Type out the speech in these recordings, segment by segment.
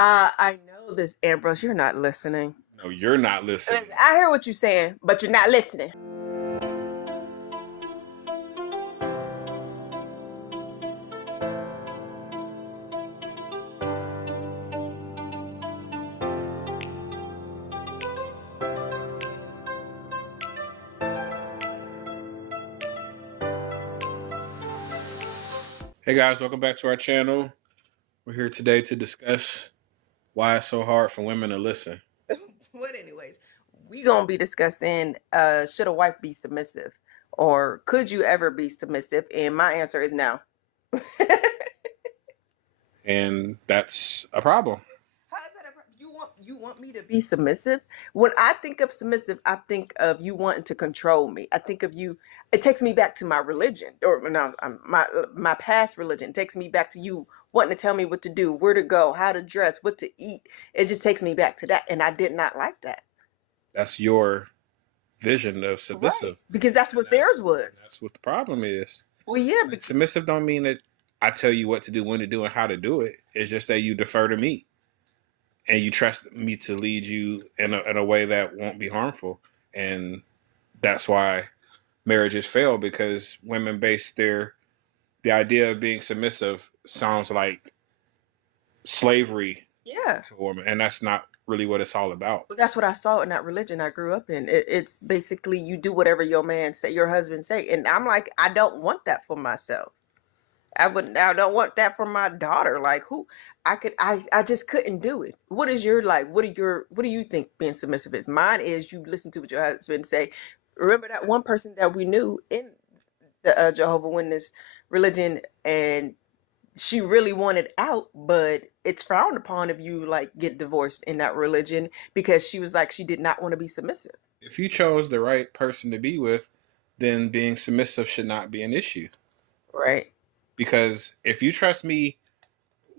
I know this, Ambrose. You're not listening. No, you're not listening. I hear what you're saying, but you're not listening. Hey guys, welcome back to our channel. We're here today to discuss why it's so hard for women to listen. But anyways, we gonna be discussing should a wife be submissive, or could you ever be submissive? And my answer is no. And that's a problem. How is that a problem? You want me to be submissive? When I think of submissive, I think of you wanting to control me. I think of you. It takes me back to my religion, or no, my past religion. It takes me back to you wanting to tell me what to do, where to go, how to dress, what to eat. It just takes me back to that, and I did not like that. That's your vision of submissive. Right. Because that's what theirs was. That's what the problem is. Well, yeah, but submissive don't mean that I tell you what to do, when to do, and how to do it. It's just that you defer to me. And you trust me to lead you in a way that won't be harmful. And that's why marriages fail, because women base the idea of being submissive sounds like slavery to a woman. And that's not really what it's all about. But that's what I saw in that religion I grew up in. It's basically you do whatever your husband say. And I'm like, I don't want that for myself. I don't want that for my daughter. Like, who I just couldn't do it. What is your what do you think being submissive is? Mine is you listen to what your husband say. Remember that one person that we knew in the Jehovah's Witness religion, and she really wanted out, but it's frowned upon if you get divorced in that religion, because she was like, she did not want to be submissive. If you chose the right person to be with, then being submissive should not be an issue. Right. Because if you trust me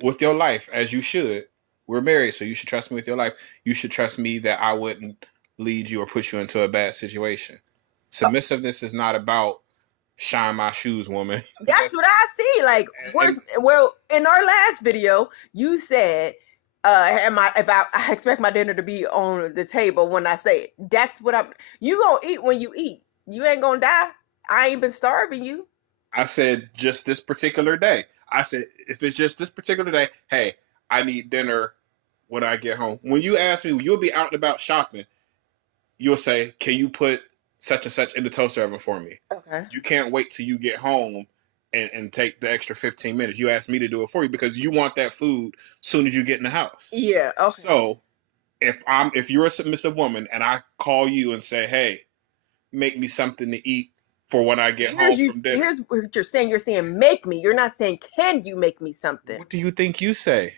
with your life, as you should, we're married, so you should trust me with your life. You should trust me that I wouldn't lead you or push you into a bad situation. Submissiveness is not about shine my shoes, woman. That's what I see. Well, in our last video, you said, I expect my dinner to be on the table when I say it. That's what you gonna eat when you eat. You ain't gonna die. I ain't been starving you. I said just this particular day. I said, if it's just this particular day, hey, I need dinner when I get home. When you ask me, you'll be out and about shopping, you'll say, can you put such and such in the toaster oven for me? Okay. You can't wait till you get home and take the extra 15 minutes. You ask me to do it for you because you want that food as soon as you get in the house. Yeah, okay. So if you're a submissive woman and I call you and say, hey, make me something to eat for when I get home from dinner. Here's what you're saying. You're saying make me. You're not saying can you make me something. What do you think you say?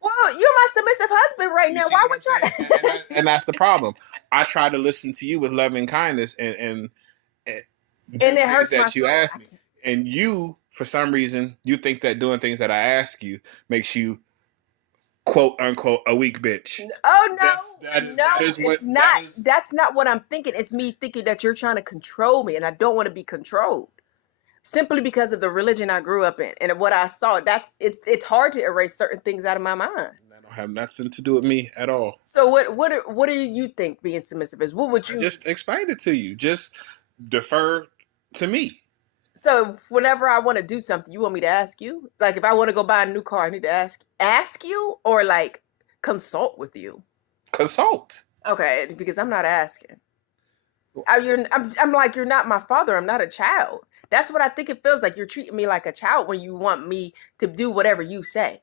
Well, you're my submissive husband right now. Why would you? And that's the problem. I try to listen to you with loving kindness and it hurts that you ask me. And you, for some reason, you think that doing things that I ask you makes you, quote unquote, a weak bitch. Oh no, that's not what I'm thinking. It's me thinking that you're trying to control me, and I don't want to be controlled. Simply because of the religion I grew up in and what I saw. It's hard to erase certain things out of my mind. That don't have nothing to do with me at all. So what do you think being submissive is? What would you? I just explained it to you. Just defer to me. So whenever I want to do something, you want me to ask you? Like if I want to go buy a new car, I need to ask you, or consult with you? Consult. Okay, because I'm not asking. I'm like, you're not my father. I'm not a child. That's what I think it feels like. You're treating me like a child when you want me to do whatever you say.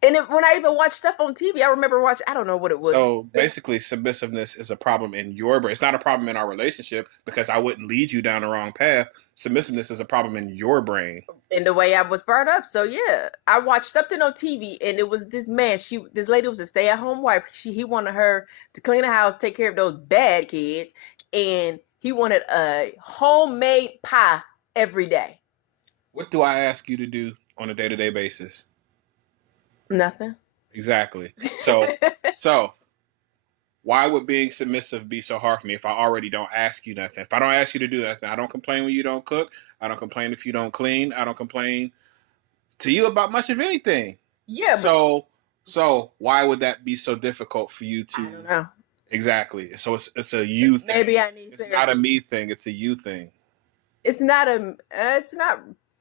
And when I even watched stuff on TV, I remember watching, I don't know what it was. So basically, submissiveness is a problem in your brain. It's not a problem in our relationship because I wouldn't lead you down the wrong path. Submissiveness is a problem in your brain. In the way I was brought up. So yeah, I watched something on TV and it was this man. This lady was a stay-at-home wife. He wanted her to clean the house, take care of those bad kids, and he wanted a homemade pie every day. What do I ask you to do on a day-to-day basis? Nothing. Exactly. So why would being submissive be so hard for me if I already don't ask you nothing? If I don't ask you to do nothing, I don't complain when you don't cook. I don't complain if you don't clean. I don't complain to you about much of anything. Yeah. So So why would that be so difficult for you I don't to? know. Exactly. So it's a you thing. Maybe I need It's not a therapy. me thing. It's a you thing. It's not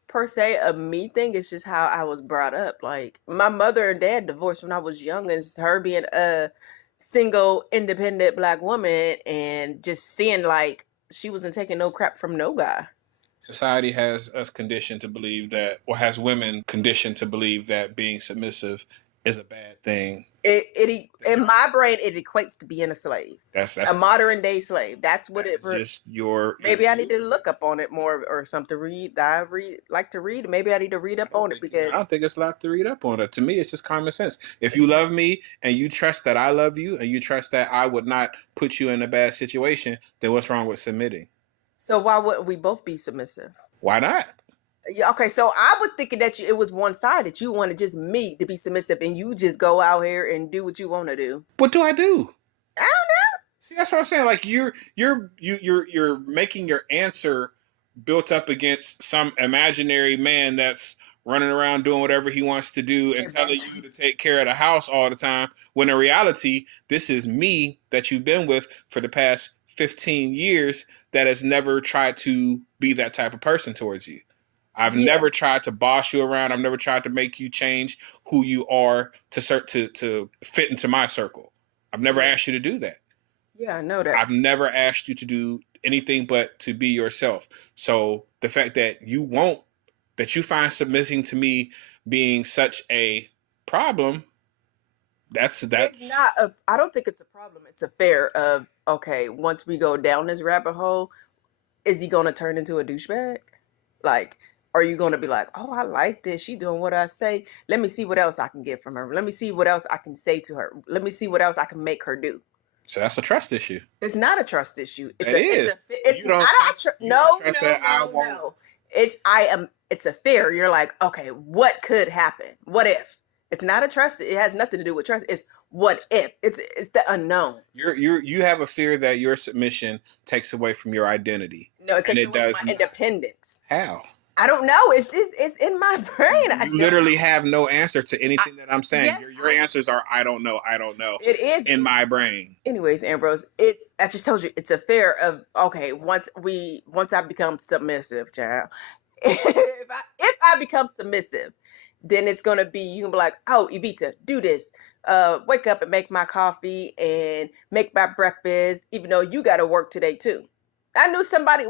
per se a me thing. It's just how I was brought up. Like my mother and dad divorced when I was young, and it's her being a single, independent black woman, and just seeing like she wasn't taking no crap from no guy. Society has us conditioned to believe that, or has women conditioned to believe that being submissive is a bad thing. It in my brain it equates to being a slave, That's a modern day slave. That's what it. just your Maybe I need to view. look up on it more or something. Like to read. Maybe I need to read up on it I because don't think it's a lot to read up on it. To me, it's just common sense. If you it's love me and you trust that I love you and you trust that I would not put you in a bad situation, then what's wrong with submitting? so why wouldn't we both be submissive? Why not? Yeah, okay, so I was thinking that it was one sided. You wanted just me to be submissive, and you just go out here and do what you want to do. What do I do? I don't See, that's what I'm saying. Like you're making your answer built up against some imaginary man that's running around doing whatever he wants to do and know. telling you to take care of the house all the time. When in reality, this is me that you've been with for the past 15 years that has never tried to be that type of person towards you. I've Yeah. never tried to boss you around. I've never tried to make you change who you are to fit into my circle. I've never asked you to do that. Yeah, I know that. I've never asked you to do anything but to be yourself. So the fact that you find submitting to me being such a problem, that's It's not a. I don't think it's a problem. It's a fair of okay. Once we go down this rabbit hole, is he gonna turn into a douchebag? Like, are you gonna be like, oh, I like this. She doing what I say. Let me see what else I can get from her. Let me see what else I can say to her. Let me see what else I can make her do. So that's a trust issue. It's not a trust issue. It's No. It's a fear. You're like, okay, what could happen? What if? It's not a trust. It has nothing to do with trust. It's what if. It's the unknown. You have a fear that your submission takes away from your identity. No, it takes away from my independence. How? I don't know. It's in my brain. You literally have no answer to anything that I'm saying. Yes, your answers are I don't know. It is in my brain. Anyways, Ambrose, I just told you it's a fear of okay, once I become submissive, child. if I become submissive, then it's gonna be you can be like, oh, Evita, do this. Wake up and make my coffee and make my breakfast, even though you gotta work today too.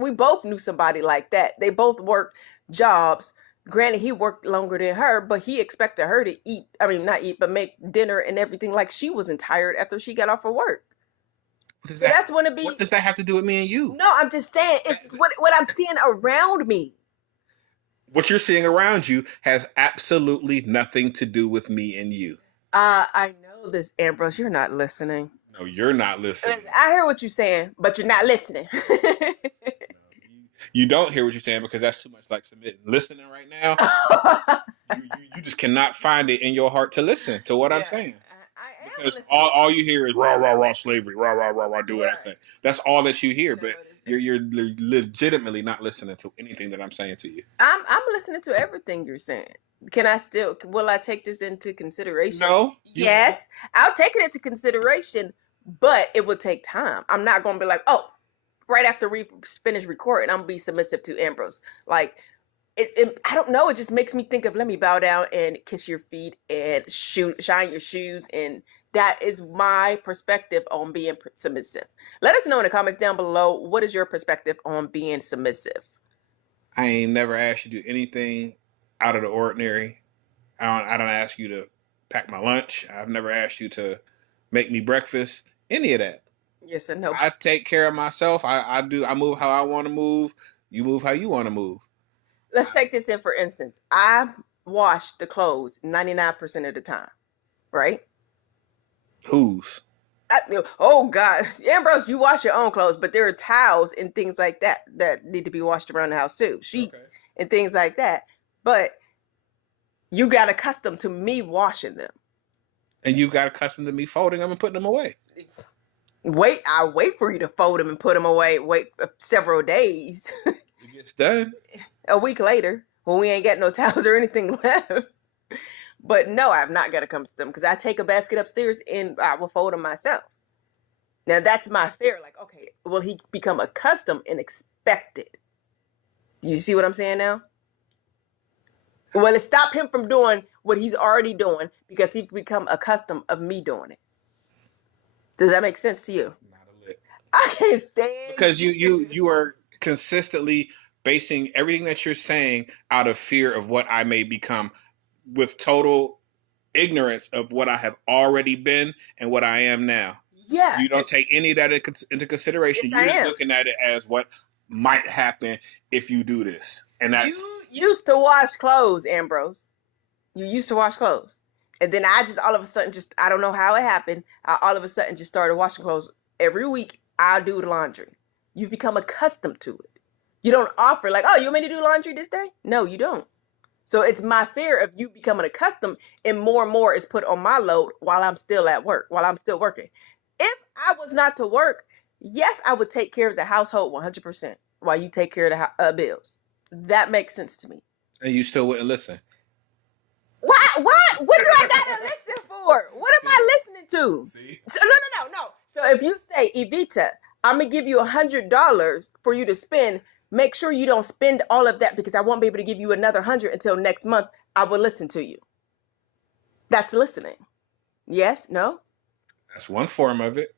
We both knew somebody like that. They both worked jobs. Granted, he worked longer than her, but he expected her to eat. I mean, not eat, but make dinner and everything like she wasn't tired after she got off of work. What does that have to do with me and you? No, I'm just saying it's what I'm seeing around me. What you're seeing around you has absolutely nothing to do with me and you. I know this, Ambrose. You're not listening. No, you're not listening. I hear what you're saying, but you're not listening. You don't hear what you're saying because that's too much like submitting. Listening right now, you just cannot find it in your heart to listen to what I'm saying. Because all you hear is rah, rah, rah, slavery, rah, rah, rah, rah, do what I say. That's all that you hear, but you're legitimately not listening to anything that I'm saying to you. I'm listening to everything you're saying. Will I take this into consideration? No. Yes, I'll take it into consideration, but it will take time. I'm not going to be like, oh, right after we finish recording, I'm going to be submissive to Ambrose. Like, I don't know. It just makes me think of let me bow down and kiss your feet and shine your shoes. And that is my perspective on being submissive. Let us know in the comments down below. What is your perspective on being submissive? I ain't never asked you to do anything out of the ordinary. I don't ask you to pack my lunch. I've never asked you to make me breakfast. Any of that. Yes and no. I take care of myself. I move how I want to move. You move how you want to move. Let's take this in for instance. I wash the clothes 99% of the time, right? Whose? Oh God, Ambrose, you wash your own clothes, but there are towels and things like that that need to be washed around the house too, sheets and things like that. But you got accustomed to me washing them, and you got accustomed to me folding them and putting them away. I wait for you to fold them and put them away. Wait several days. It gets done a week later when we ain't got no towels or anything left. But no, I've not got to come to them because I take a basket upstairs and I will fold them myself. Now that's my fear. Like, okay, will he become accustomed and expect it? You see what I'm saying now? Will it stop him from doing what he's already doing because he's become accustomed of me doing it? Does that make sense to you? Not a lick. I can't stand Because you are consistently basing everything that you're saying out of fear of what I may become, with total ignorance of what I have already been and what I am now. Yeah. You don't take any of that into consideration. Yes, You're I just am. looking at it as what might happen if you do this. And that's You used to wash clothes, Ambrose. You used to wash clothes. And then I just all of a sudden just I don't know how it happened. I all of a sudden just started washing clothes every week. I'll do the laundry. You've become accustomed to it. You don't offer like, oh, you want me to do laundry this day? No, you don't. So it's my fear of you becoming accustomed and more is put on my load while I'm still at work, while I'm still working. If I was not to work, yes, I would take care of the household 100% while you take care of the bills. That makes sense to me. and you still wouldn't listen. Why? What do I gotta listen for? What am I listening to? See? So, no. So if you say, Evita, I'm gonna give you $100 for you to spend, make sure you don't spend all of that because I won't be able to give you another 100 until next month. I will listen to you. That's listening. Yes? No? That's one form of it.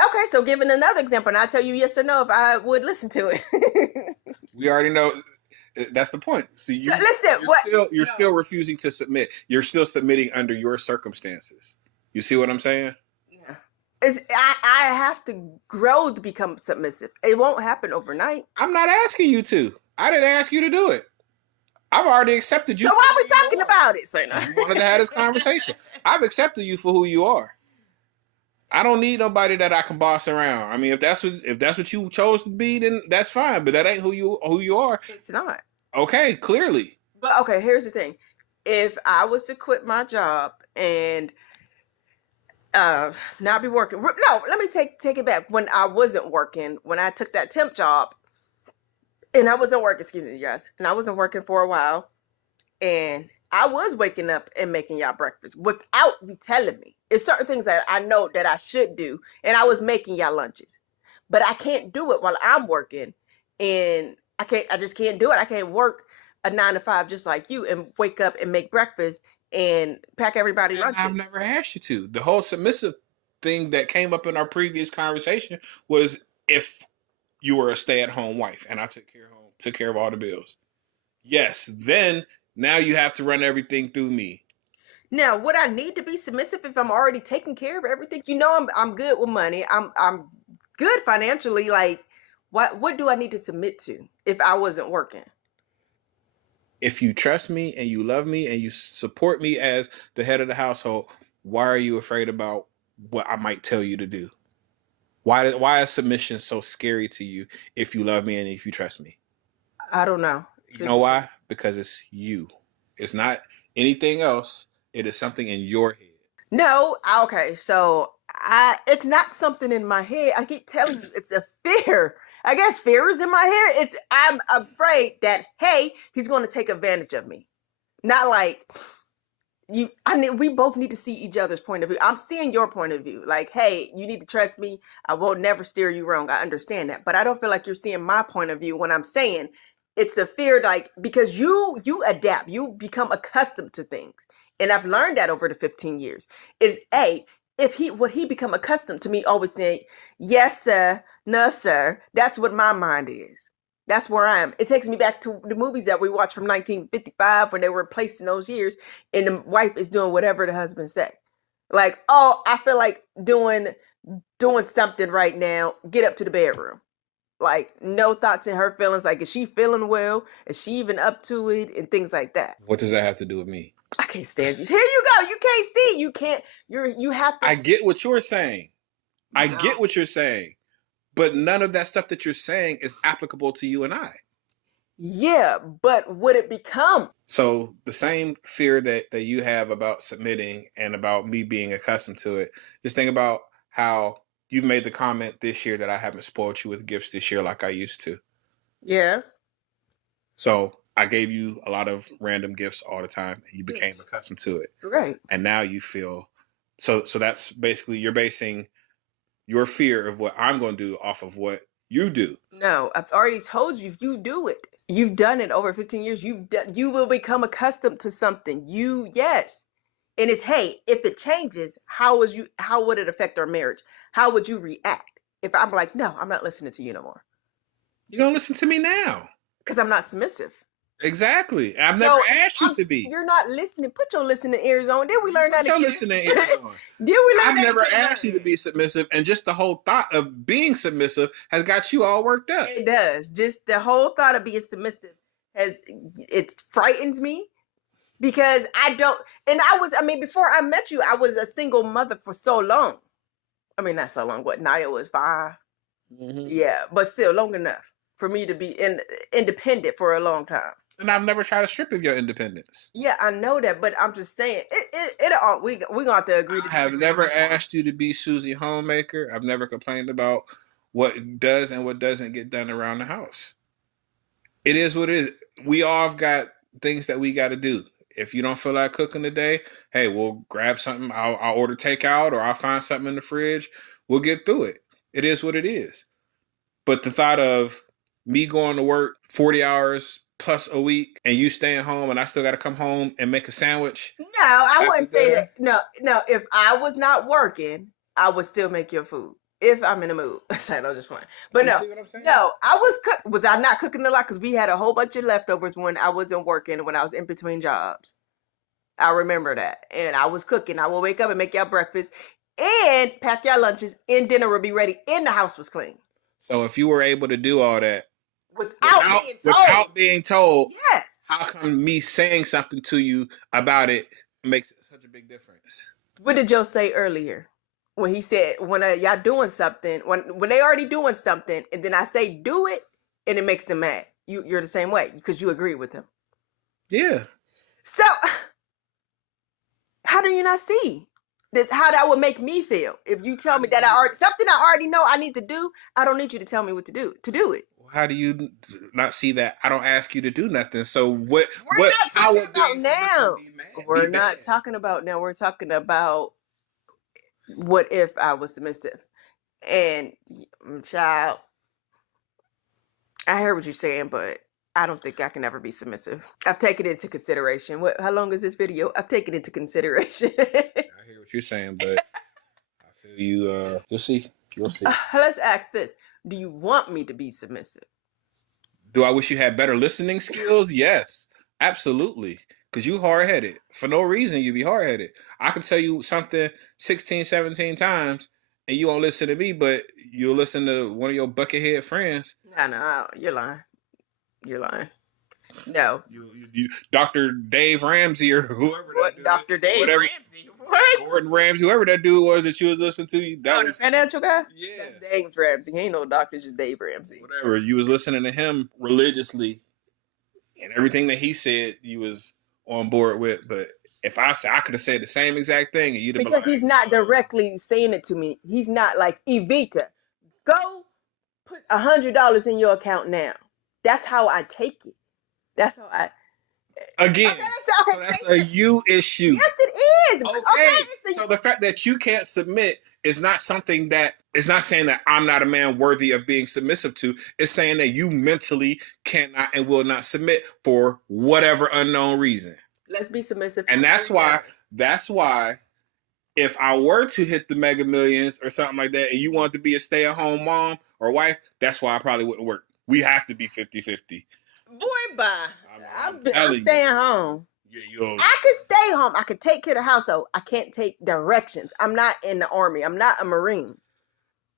Okay, so giving another example, and I'll tell you yes or no if I would listen to it. We already know that's the point. So listen, you're still refusing to submit. You're still submitting under your circumstances. You see what I'm saying? Yeah. I have to grow to become submissive. It won't happen overnight. I'm not asking you to. I didn't ask you to do it. I've already accepted you. So why are we talking about it, sir? You wanted to have this conversation. I've accepted you for who you are. I don't need nobody that I can boss around. I mean, if that's what you chose to be, then that's fine. But that ain't who you are. It's not. Okay, clearly. But okay, here's the thing. If I was to quit my job and not be working, no, let me take it back. When I wasn't working, when I took that temp job, and I wasn't working, excuse me, you guys, and I wasn't working for a while, and I was waking up and making y'all breakfast without you telling me. It's certain things that I know that I should do, and I was making y'all lunches, but I can't do it while I'm working, and I just can't do it. I can't work a 9 to 5 just like you and wake up and make breakfast and pack everybody lunches. I've never asked you to. The whole submissive thing that came up in our previous conversation was if you were a stay-at-home wife and I took care of all the bills. Yes, then now you have to run everything through me. Now, would I need to be submissive if I'm already taking care of everything? You know, I'm good with money. I'm good financially. Like, what do I need to submit to if I wasn't working? If you trust me and you love me and you support me as the head of the household, why are you afraid about what I might tell you to do? Why is submission so scary to you if you love me and if you trust me? I don't know. You know why? Because it's you. It's not anything else. It is something in your head. No, okay. So it's not something in my head. I keep telling you, it's a fear. I guess fear is in my head. I'm afraid that, hey, he's going to take advantage of me. Not like you. I mean, we both need to see each other's point of view. I'm seeing your point of view. Like, hey, you need to trust me. I will never steer you wrong. I understand that, but I don't feel like you're seeing my point of view when I'm saying it's a fear. Like, because you adapt, you become accustomed to things, and I've learned that over the 15 years. Is if he become accustomed to me always saying yes sir, no sir. That's what my mind is. That's where I am. It takes me back to the movies that we watched from 1955 when they were placed in those years, and the wife is doing whatever the husband said. Like, oh, I feel like doing something right now. Get up to the bedroom. Like, no thoughts in her feelings. Like, is she feeling well? Is she even up to it? And things like that. What does that have to do with me? I can't stand you. Here you go. You can't see. You can't. You have to. I get what you're saying. I get what you're saying. But none of that stuff that you're saying is applicable to you and I. Yeah, but would it become? So the same fear that you have about submitting and about me being accustomed to it, just think about how you've made the comment this year that I haven't spoiled you with gifts this year like I used to. Yeah. So I gave you a lot of random gifts all the time, and you became Yes. accustomed to it. Right. And now you feel so. So that's basically you're basing your fear of what I'm going to do off of what you do. No, I've already told you, if you do it, you've done it over 15 years. You will become accustomed to something. Yes. And it's, hey, if it changes, how would it affect our marriage? How would you react? If I'm like, no, I'm not listening to you no more. You don't listen to me now. Because I'm not submissive. Exactly. I've never So asked you to be. you're not listening. Put your listening ears on. Did we learn that? Put your listening ears on. Did we learn I've that? never asked you to be submissive, and just the whole thought of being submissive has got you all worked up. It does. Just the whole thought of being submissive it frightens me because I don't. And before I met you, I was a single mother for so long. I mean, not so long. What, Naya was 5? Mm-hmm. Yeah, but still long enough for me to be independent for a long time. And I've never tried to strip of your independence. Yeah, I know that, but I'm just saying we gonna have to agree. I have never asked you to be Susie Homemaker. I've never complained about what does and what doesn't get done around the house. It is what it is. We all have got things that we got to do. If you don't feel like cooking today, hey, we'll grab something. I'll order takeout, or I'll find something in the fridge. We'll get through it. It is what it is. But the thought of me going to work 40 hours plus a week and you staying home and I still got to come home and make a sandwich. No, I wouldn't say that. No. If I was not working, I would still make your food if I'm in the mood. I know, just one. But You no, see what I'm saying? no, was I not cooking a lot? Because we had a whole bunch of leftovers when I wasn't working, when I was in between jobs. I remember that. And I was cooking. I will wake up and make y'all breakfast and pack y'all lunches, and dinner would be ready, and the house was clean. So if you were able to do all that without being told, yes, how come me saying something to you about it makes such a big difference? What did Joe say earlier? When he said, when y'all doing something, when they already doing something, and then I say do it, and it makes them mad. You're the same way because you agree with him. Yeah. So how do you not see how that would make me feel? If you tell me that something I already know I need to do, I don't need you to tell me what to do it. How do you not see that? I don't ask you to do nothing. So what? We're not talking about now. We're not talking about now. We're talking about what if I was submissive. And child, I heard what you're saying, but I don't think I can ever be submissive. I've taken it into consideration. How long is this video? I've taken it into consideration. I hear what you're saying, but I feel you. You'll see. You'll see. Let's ask this. Do you want me to be submissive? Do I wish you had better listening skills? Yes, absolutely. Because you hard-headed. For no reason, you be hard-headed. I can tell you something 16, 17 times, and you won't listen to me, but you'll listen to one of your buckethead friends. No, you're lying. You're lying. No. You Dr. Dave Ramsey or whoever that dude. Dr. Dave Ramsey? What? Gordon Ramsay, whoever that dude was that you was listening to. That was the financial guy? Yeah. That's Dave Ramsey. He ain't no doctor, just Dave Ramsey. Whatever. You was listening to him religiously, and everything that he said you was on board with. But if I could have said the same exact thing, and you'd have been like, he's not directly saying it to me. He's not like, Evita, go put $100 in your account now. That's how I take it. That's how I. Again, so that's a you issue. Yes, it is. Okay. So the fact that you can't submit is not something that is not saying that I'm not a man worthy of being submissive to. It's saying that you mentally cannot and will not submit for whatever unknown reason. Let's be submissive. And that's why if I were to hit the Mega Millions or something like that, and you want to be a stay-at-home mom or wife, that's why I probably wouldn't work. We have to be 50-50. Boy, bye. I'm staying home. Yeah, I can stay home. I can take care of the household. I can't take directions. I'm not in the army. I'm not a Marine.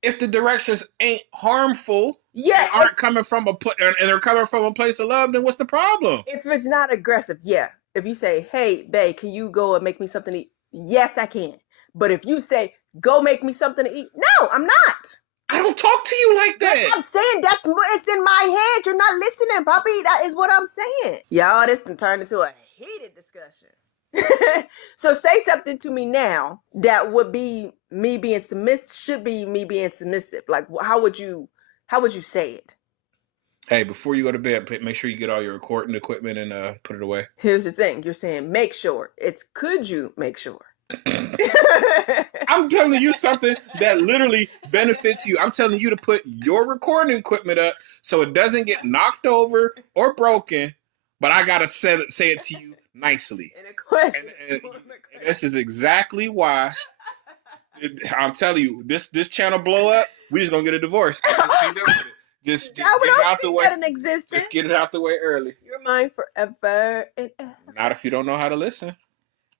If the directions ain't harmful, and aren't coming from and they're coming from a place of love, then what's the problem? If it's not aggressive, yeah. If you say, "Hey, babe, can you go and make me something to eat?" Yes, I can. But if you say, "Go make me something to eat," no, I'm not. I don't talk to you like that. I'm saying it's in my head. You're not listening, Poppy. That is what I'm saying. Y'all, this can turn into a heated discussion. So say something to me now that would be me being submissive, should be me being submissive. Like, how would you say it? Hey, before you go to bed, make sure you get all your recording equipment and put it away. Here's the thing. You're saying make sure. It's could you make sure? I'm telling you something that literally benefits you. I'm telling you to put your recording equipment up so it doesn't get knocked over or broken. But I gotta say it to you nicely. And a question. And this is exactly why. I'm telling you, this channel blow up. We just gonna get a divorce. Just get it out the way. Just get it out the way early. You're mine forever and ever. Not if you don't know how to listen.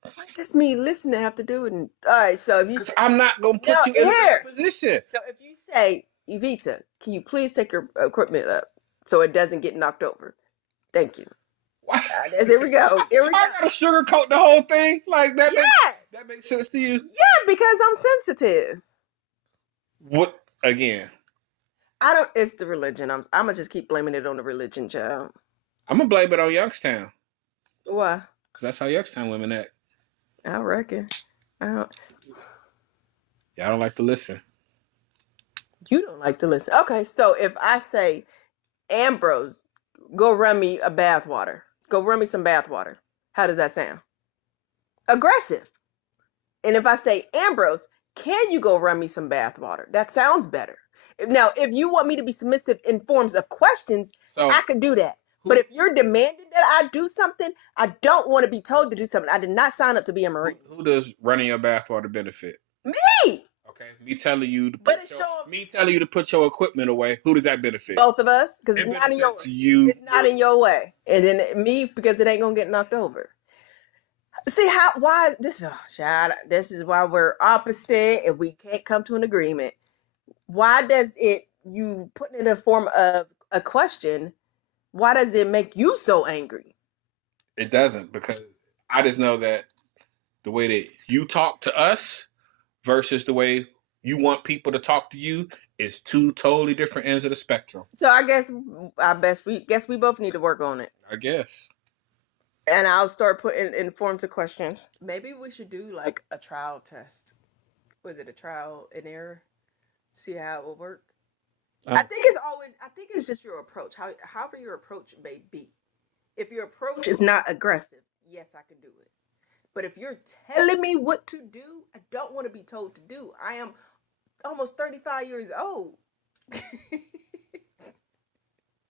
What does me listening have to do with it? All right, so if you say, I'm not gonna put you in that position. So if you say, Evita, can you please take your equipment up so it doesn't get knocked over? Thank you. There we go. There we go. I gotta sugarcoat the whole thing like that. Yes. That makes sense to you? Yeah, because I'm sensitive. What again? I don't. It's the religion. I'm gonna just keep blaming it on the religion, child. I'm gonna blame it on Youngstown. Why? Because that's how Youngstown women act. I reckon. Y'all don't like to listen. You don't like to listen. Okay, so if I say, Ambrose, go run me a bath water. Go run me some bath water. How does that sound? Aggressive. And if I say, Ambrose, can you go run me some bath water? That sounds better. Now, if you want me to be submissive in forms of questions, I could do that. But if you're demanding that I do something, I don't want to be told to do something. I did not sign up to be a Marine. Who does running your bathwater benefit? Me. Okay, me telling you to put your equipment away. Who does that benefit? Both of us, because it's not in your way. It's not in your way, and then me because it ain't gonna get knocked over. See why this? Oh, child, this is why we're opposite, and we can't come to an agreement. Why does you put it in a form of a question? Why does it make you so angry? It doesn't, because I just know that the way that you talk to us versus the way you want people to talk to you is two totally different ends of the spectrum. So I guess we both need to work on it. I guess. And I'll start putting in forms of questions. Maybe we should do like a trial test. Was it a trial and error? See how it will work. I think it's just your approach. However your approach may be. If your approach is not aggressive, yes, I can do it. But if you're telling me what to do, I don't want to be told to do. I am almost 35 years old.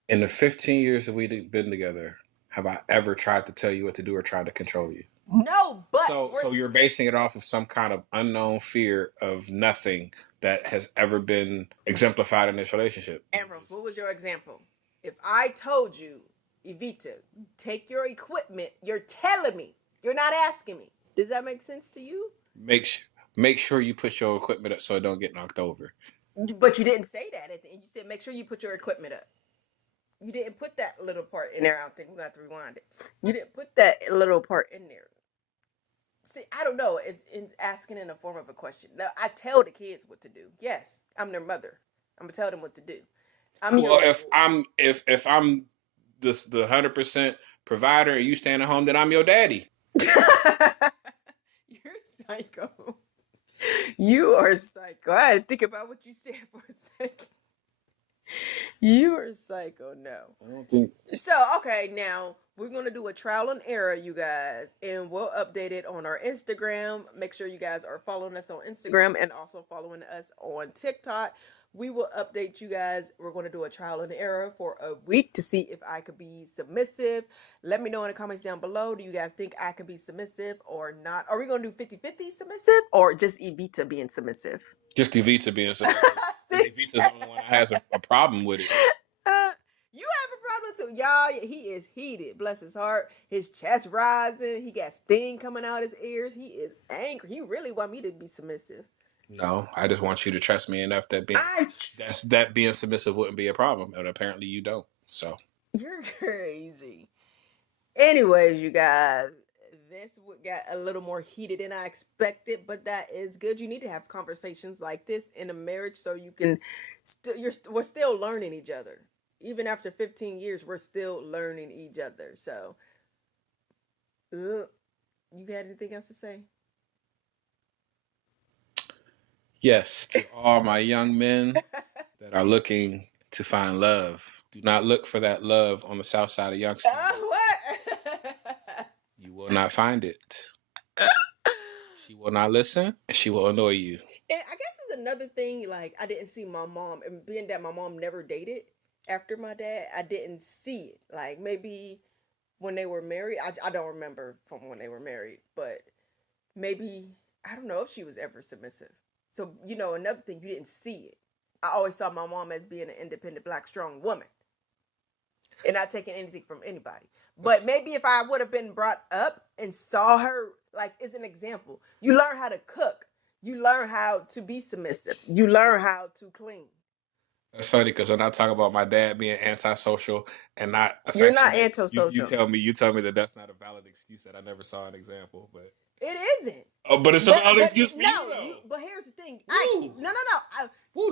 In the 15 years that we've been together, have I ever tried to tell you what to do or tried to control you? No, but so you're basing it off of some kind of unknown fear of nothing that has ever been exemplified in this relationship. Ambrose, what was your example? If I told you, Evita, take your equipment, you're telling me, you're not asking me. Does that make sense to you? Make sure you put your equipment up so it don't get knocked over. But you didn't say that at the end. You said make sure you put your equipment up. You didn't put that little part in there. I don't think we got to rewind it. You didn't put that little part in there. See, I don't know. It's asking in the form of a question. Now, I tell the kids what to do. Yes, I'm their mother. I'm gonna tell them what to do. If I'm the 100% provider and you staying at home, then I'm your daddy. You're psycho. You are psycho. I had to think about what you said for a second. You are psycho. No. I don't think so. Okay, now we're gonna do a trial and error, you guys, and we'll update it on our Instagram. Make sure you guys are following us on Instagram and also following us on TikTok. We will update you guys. We're going to do a trial and error for a week to see if I could be submissive. Let me know in the comments down below. Do you guys think I could be submissive or not? Are we going to do 50-50 submissive or just Evita being submissive? Just Evita being submissive. Evita's the only one that has a problem with it. You have a problem too. Y'all, he is heated. Bless his heart. His chest rising. He got steam coming out his ears. He is angry. He really want me to be submissive. No, I just want you to trust me enough that being submissive wouldn't be a problem, and apparently you don't. So you're crazy. Anyways, you guys, this got a little more heated than I expected, but that is good. You need to have conversations like this in a marriage so you can. We're still learning each other. Even after 15 years, we're still learning each other. So, you got anything else to say? Yes, to all my young men that are looking to find love Do not look for that love on the south side of Youngstown. What? You will not find it. She will not listen, and she will annoy you. And I guess it's another thing, like, I didn't see my mom, and being that my mom never dated after my dad, I didn't see it. Like, maybe when they were married, I don't remember from when they were married, but maybe, I don't know if she was ever submissive. So, another thing, you didn't see it. I always saw my mom as being an independent, black, strong woman and not taking anything from anybody. But maybe if I would have been brought up and saw her, like, as an example, you learn how to cook. You learn how to be submissive. You learn how to clean. That's funny because when I talk about my dad being antisocial and not affectionate, you're not antisocial. You tell me that that's not a valid excuse. That I never saw an example, but it isn't. Oh, but it's a valid excuse for no, you. Though. But here's the thing. No.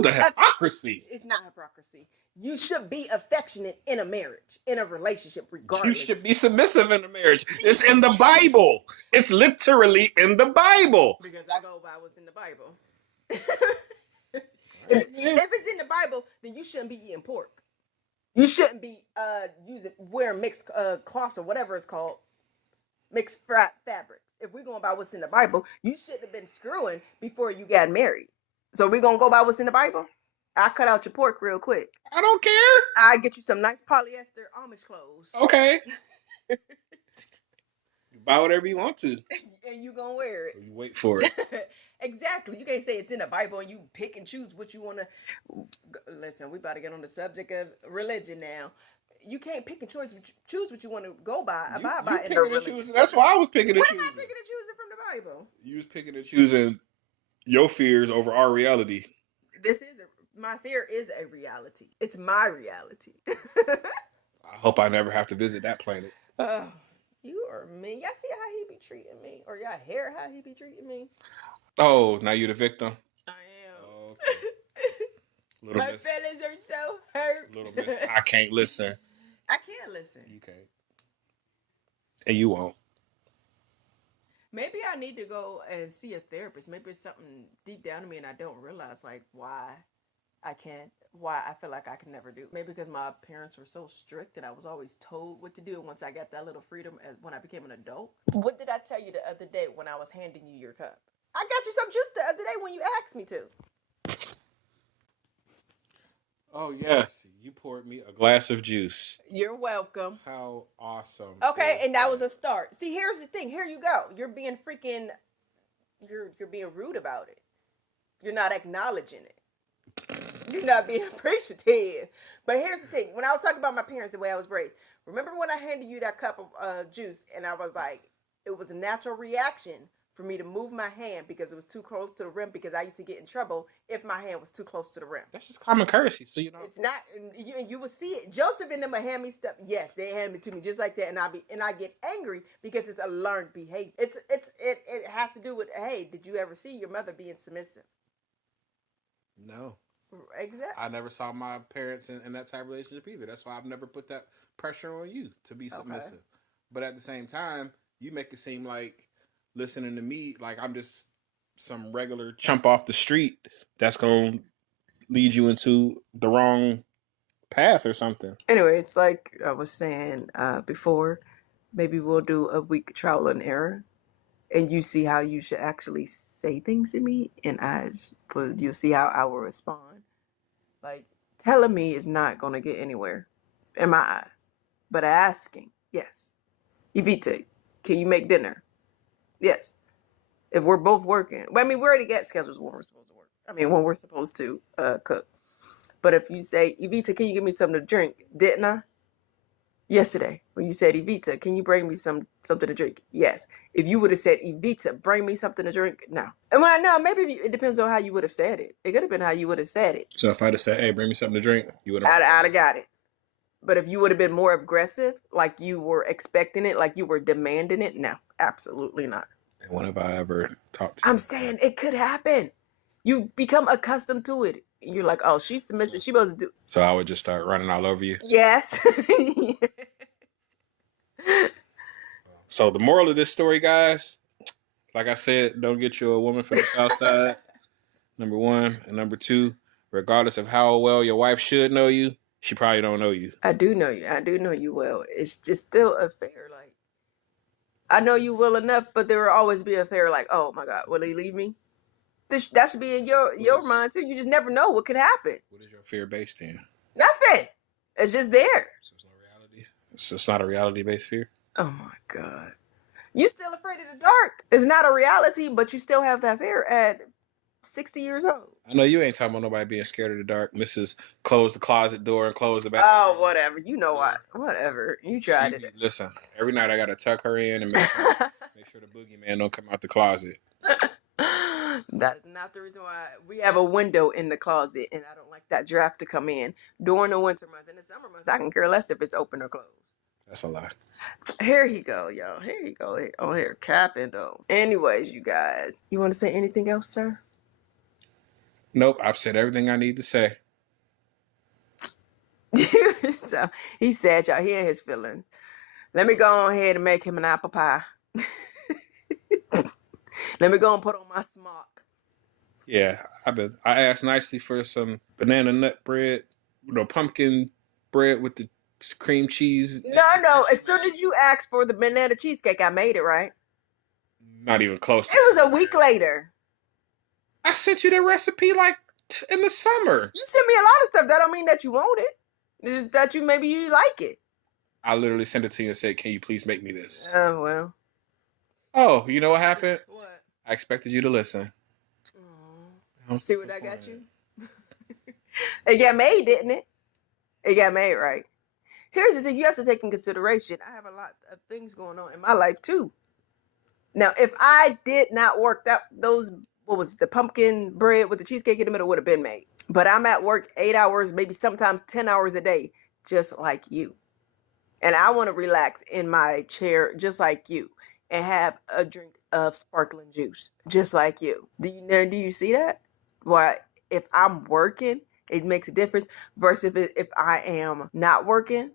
The hypocrisy. It's not hypocrisy. You should be affectionate in a marriage, in a relationship, regardless. You should be submissive in a marriage. It's in the Bible. It's literally in the Bible. Because I go by what's in the Bible. If it's in the Bible, then you shouldn't be eating pork. You shouldn't be wearing mixed cloths or whatever it's called, mixed fabrics. If we're going by what's in the Bible, you shouldn't have been screwing before you got married. So we're going to go by what's in the Bible? I'll cut out your pork real quick. I don't care. I'll get you some nice polyester Amish clothes. Okay. Buy whatever you want to. And you going to wear it. You wait for it. Exactly. You can't say it's in the Bible and you pick and choose what you want to. Listen, we about to get on the subject of religion now. You can't pick and choose what you want to go by, abide by in the religion. That's why I was picking and choosing. Why am I picking and choosing from the Bible? You was picking and choosing your fears over our reality. My fear is a reality. It's my reality. I hope I never have to visit that planet. Oh, you are mean. Y'all see how he be treating me? Or y'all hear how he be treating me? Oh, now you're the victim? I am. Oh, okay. My feelings are so hurt. Little miss, I can't listen. I can't listen. You can't. And you won't. Maybe I need to go and see a therapist. Maybe it's something deep down in me and I don't realize, like, why I feel like I can never do. Maybe because my parents were so strict and I was always told what to do. And once I got that little freedom when I became an adult. What did I tell you the other day when I was handing you your cup? I got you some juice the other day when you asked me to. Oh, yes. You poured me a glass of juice. You're welcome. How awesome. Okay, and that was a start. See, here's the thing. Here you go. You're being freaking, you're being rude about it. You're not acknowledging it. You're not being appreciative. But here's the thing. When I was talking about my parents, the way I was raised, remember when I handed you that cup of juice and I was like, it was a natural reaction for me to move my hand because it was too close to the rim because I used to get in trouble if my hand was too close to the rim. That's just common courtesy. So you know. It's not, and you will see it. Joseph and them would hand me stuff. Yes, they hand it to me just like that, and I get angry because it's a learned behavior. It has to do with, hey, did you ever see your mother being submissive? No. Exactly. I never saw my parents in that type of relationship either. That's why I've never put that pressure on you to be submissive. Okay. But at the same time, you make it seem like listening to me like I'm just some regular chump off the street that's going to lead you into the wrong path or something. Anyway, it's like I was saying before, maybe we'll do a week trial and error and you see how you should actually say things to me and you'll see how I will respond. Like, telling me is not going to get anywhere in my eyes. But asking, yes. Evita, can you make dinner? Yes. If we're both working. Well, I mean, we already got schedules when we're supposed to work. I mean, when we're supposed to cook. But if you say, Evita, can you give me something to drink? Didn't I? Yesterday, when you said, Evita, can you bring me something to drink? Yes. If you would have said, Evita, bring me something to drink? No. And well, no, maybe it depends on how you would have said it. It could have been how you would have said it. So if I'd have said, hey, bring me something to drink, you would have... I'd have got it. But if you would have been more aggressive, like you were expecting it, like you were demanding it, no, absolutely not. And when have I ever talked to you? I'm saying it could happen. You become accustomed to it. You're like, oh, she's submissive. She supposed to do. So I would just start running all over you? Yes. So the moral of this story, guys, like I said, don't get you a woman from the South Side. Number one. And number two, regardless of how well your wife should know you, She probably don't know you. I do know you. I do know you well. It's just still a fear. Like, I know you well enough, but there will always be a fear. Like, oh my God, will he leave me? That should be in your mind too. You just never know what could happen. What is your fear based in? Nothing. It's just there. So it's no reality. So it's not a reality based fear. Oh my God. You still afraid of the dark. It's not a reality, but you still have that fear at 60 years old. I know you ain't talking about nobody being scared of the dark. Mrs. Close the closet door and close the bathroom. Oh, whatever. You know what? Whatever. You tried it. Listen, every night I gotta tuck her in and make sure the boogeyman don't come out the closet. That is not the reason why. We have a window in the closet, and I don't like that draft to come in during the winter months. In the summer months, I can care less if it's open or closed. That's a lie. Here he go, y'all. Here you go. Oh, here, capping though. Anyways, you guys, you want to say anything else, sir? Nope, I've said everything I need to say. So he said, y'all, he in his feelings. Let me go on ahead and make him an apple pie. Let me go and put on my smock. Yeah, I asked nicely for some banana nut bread, pumpkin bread with the cream cheese. No. As soon as you asked for the banana cheesecake, I made it, right? Not even close to it. Was a week later. I sent you the recipe like in the summer. You sent me a lot of stuff. That don't mean that you want it. It's just that maybe you like it. I literally sent it to you and said, "Can you please make me this?" Oh, well. Oh, you know what happened? What? I expected you to listen. See what I got you? It got made, didn't it? It got made, right? Here's the thing you have to take in consideration. I have a lot of things going on in my life, too. Now, if I did not work, what was the pumpkin bread with the cheesecake in the middle would have been made. But I'm at work 8 hours, maybe sometimes 10 hours a day, just like you. And I want to relax in my chair just like you and have a drink of sparkling juice just like you. Do you see that? Why, if I'm working, it makes a difference versus if I am not working.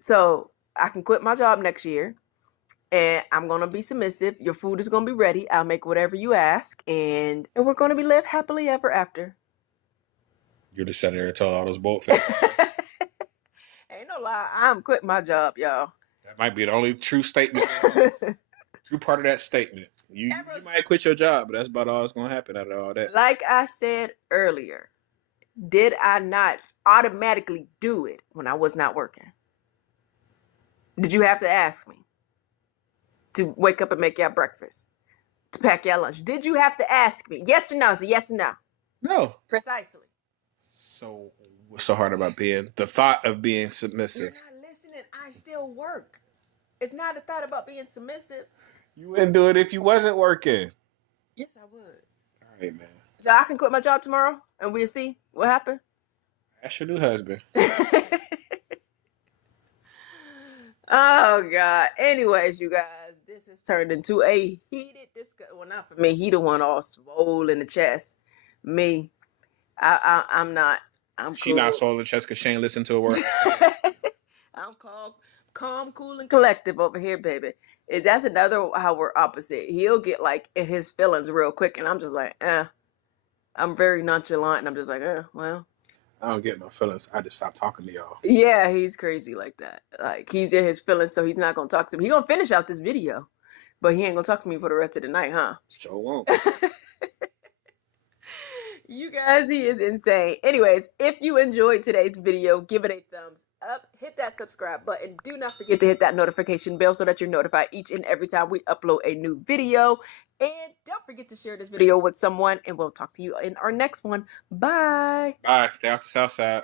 So I can quit my job next year. And I'm going to be submissive. Your food is going to be ready. I'll make whatever you ask. And we're going to be live happily ever after. You're just sitting there and tell all those bold-faced Ain't no lie. I'm quitting my job, y'all. That might be the only true statement. True part of that statement. You might quit your job, but that's about all that's going to happen out of all that. Like I said earlier, did I not automatically do it when I was not working? Did you have to ask me to wake up and make y'all breakfast, to pack y'all lunch? Did you have to ask me? Yes or no? It's a yes or no. No. Precisely. So what's so hard about the thought of being submissive? You're not listening. I still work. It's not a thought about being submissive. You wouldn't do it if you wasn't working. Yes, I would. All right, man. So I can quit my job tomorrow and we'll see what happens. Ask your new husband. Oh, God. Anyways, you guys, this has turned into a heated discussion. Well, not for me. He the one all swole in the chest. Me, I'm not. She not swole in the chest because she ain't listen to a word. I'm calm, cool, and collective over here, baby. That's another how we're opposite. He'll get like in his feelings real quick, and I'm just like, I'm very nonchalant, and I'm just like, well. I don't get no feelings. I just stopped talking to y'all. Yeah, he's crazy like that. Like, he's in his feelings, so he's not going to talk to me. He's going to finish out this video, but he ain't going to talk to me for the rest of the night, huh? Sure won't. You guys, he is insane. Anyways, if you enjoyed today's video, give it a thumbs up. Hit that subscribe button. Do not forget to hit that notification bell so that you're notified each and every time we upload a new video. And don't forget to share this video with someone, and we'll talk to you in our next one. Bye. Bye. Stay off the south side.